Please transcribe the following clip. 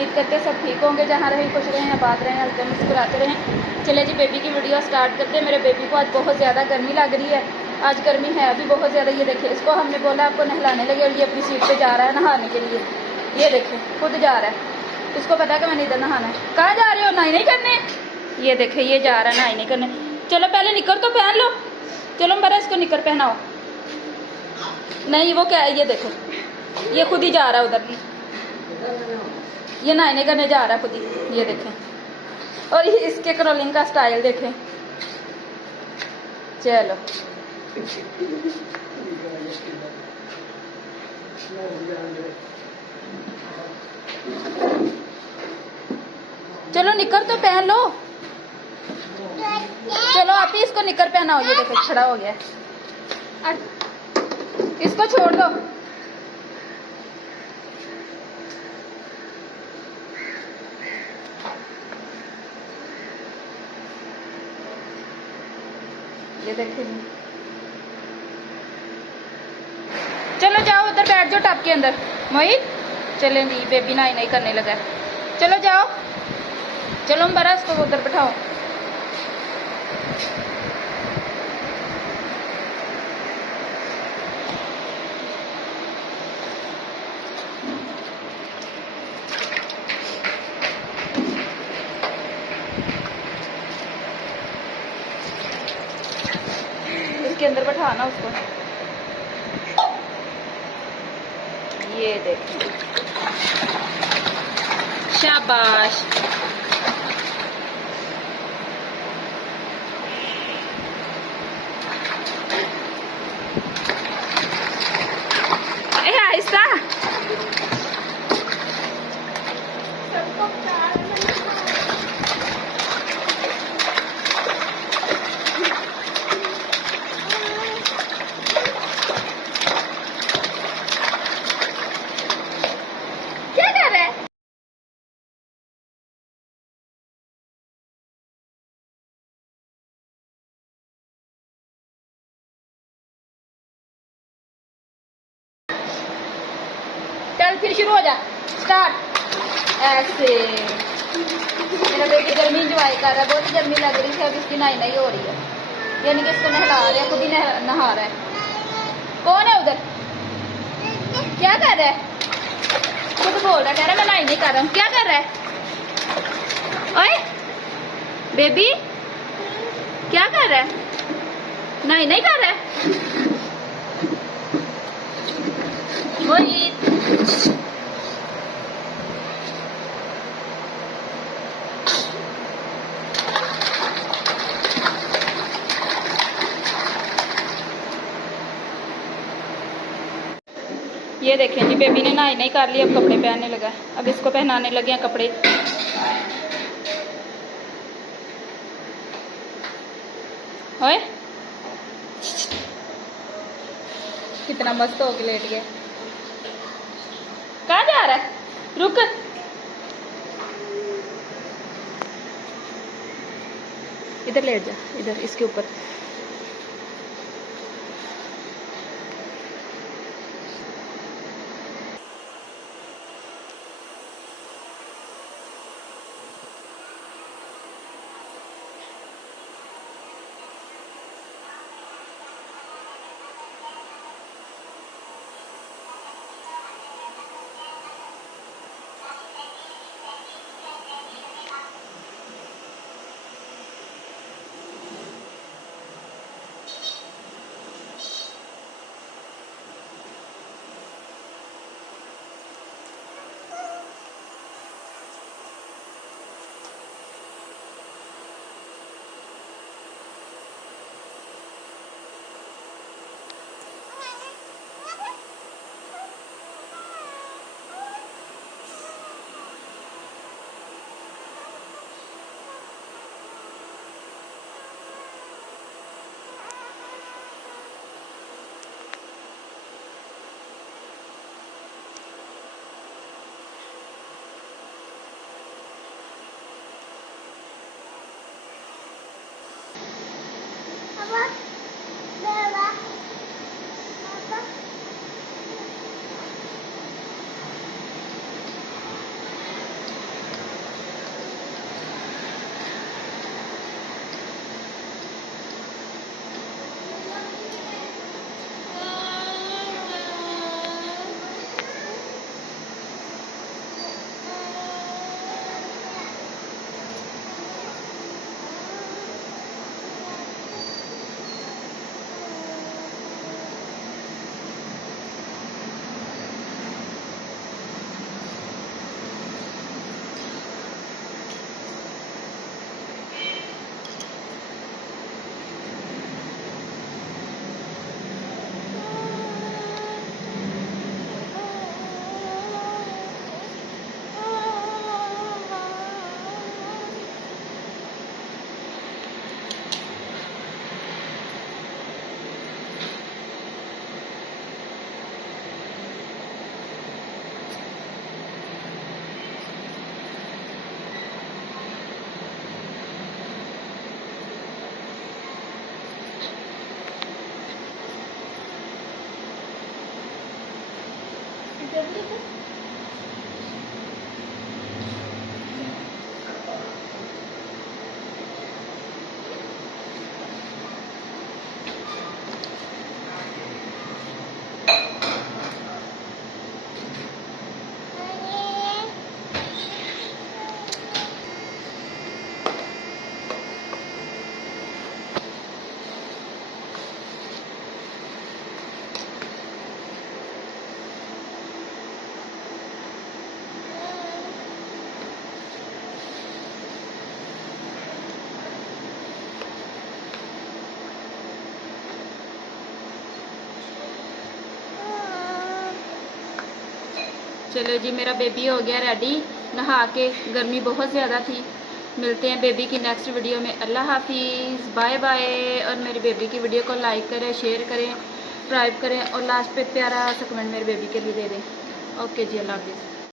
उम्मीद करते हैं सब ठीक होंगे, जहाँ रहे खुश रहें, आबाद रहें, हंसते मुस्कुराते रहें। चले जी बेबी की वीडियो स्टार्ट करते हैं। मेरे बेबी को आज बहुत ज़्यादा गर्मी लग रही है, आज गर्मी है अभी बहुत ज़्यादा। ये देखिए, इसको हमने बोला आपको नहलाने लगे और ये अपनी सीट पे जा रहा है नहाने के लिए। ये देखिए खुद जा रहा है, इसको पता है कि मैंने इधर नहाना है। कहाँ जा रहे हो? नहाई नहीं करने। ये देखिए ये जा रहा है नहाई नहीं करने। चलो पहले निकर तो पहन लो। चलो मेरा इसको निकर पहनाओ। नहीं वो क्या है, ये देखो ये खुद ही जा रहा है उधर, ये नहाने करने जा रहा है खुद ही। ये देखें, और इसके क्रॉलिंग का स्टाइल देखें। चलो चलो निकर तो पहन लो। चलो आप ही इसको निकर पहनाओ। ये देखो खड़ा हो गया, इसको छोड़ दो। ये देखिए, चलो जाओ उधर बैठ जाओ टब के अंदर। मोहित चले नहीं, बेबी नहाई नहीं करने लगा है। चलो जाओ, चलो बरा इसको उधर बैठाओ। इसके अंदर बैठाना उसको। ये देखिए, शाबाश। आहिस्ता। क्या कर रहा है? चल फिर शुरू हो जा, स्टार्ट। ऐसे मेरा बेटी गर्मी इंजॉय कर रहा है, बहुत गर्मी लग रही है। अब इसकी नहाई नहीं हो रही है, यानी कि इसको नहला रहे हैं, खुद ही नहा रहा है। कौन है उधर? क्या कर रहा है? खुद बोल रहा है, कह रहा है मैं नहाई नहीं कर रहा हूँ। क्या कर रहा है? ओए बेबी क्या कर रहा है? नहाई नहीं कर रहा है। मोहित ये देखें जी, बेबी ने नहाई नहीं कर ली, अब कपड़े पहनने लगा है। अब इसको पहनाने लगे हैं कपड़े। ओए कितना मस्त होके लेट गया। कहाँ जा रहा है? रुक, इधर लेट जा, इधर इसके ऊपर। चलो जी, मेरा बेबी हो गया रेडी नहा के, गर्मी बहुत ज़्यादा थी। मिलते हैं बेबी की नेक्स्ट वीडियो में। अल्लाह हाफिज़, बाय बाय। और मेरी बेबी की वीडियो को लाइक करें, शेयर करें, सब्सक्राइब करें और लास्ट पे प्यारा सा कमेंट मेरे बेबी के लिए दे दें। ओके जी, अल्लाह हाफिज़।